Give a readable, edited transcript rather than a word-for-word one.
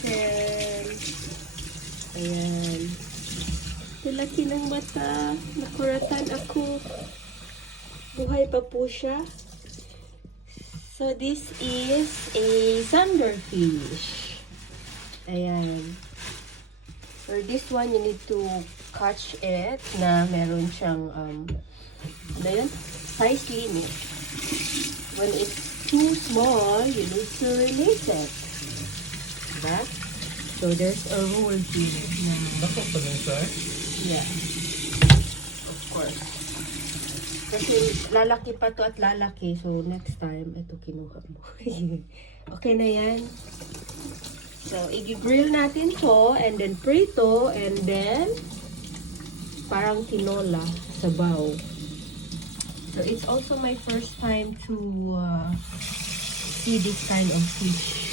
frozen. Ayan. Laki ng mata. Nakuratan ako. Buhay pa po siya. So, this is a sunderfish. Ayan. For this one, you need to catch it na meron siyang, ano yun? Size limit. When it's too small, you need to release it. Diba? So, there's a rule here. Baka pa rin siya? Yeah. Of course. Kasi lalaki pa to at lalaki. So, next time, ito kinuha mo. Okay na yan. So, i-grill natin to, and then prito, and then parang tinola, sabaw. So, it's also my first time to see this kind of fish.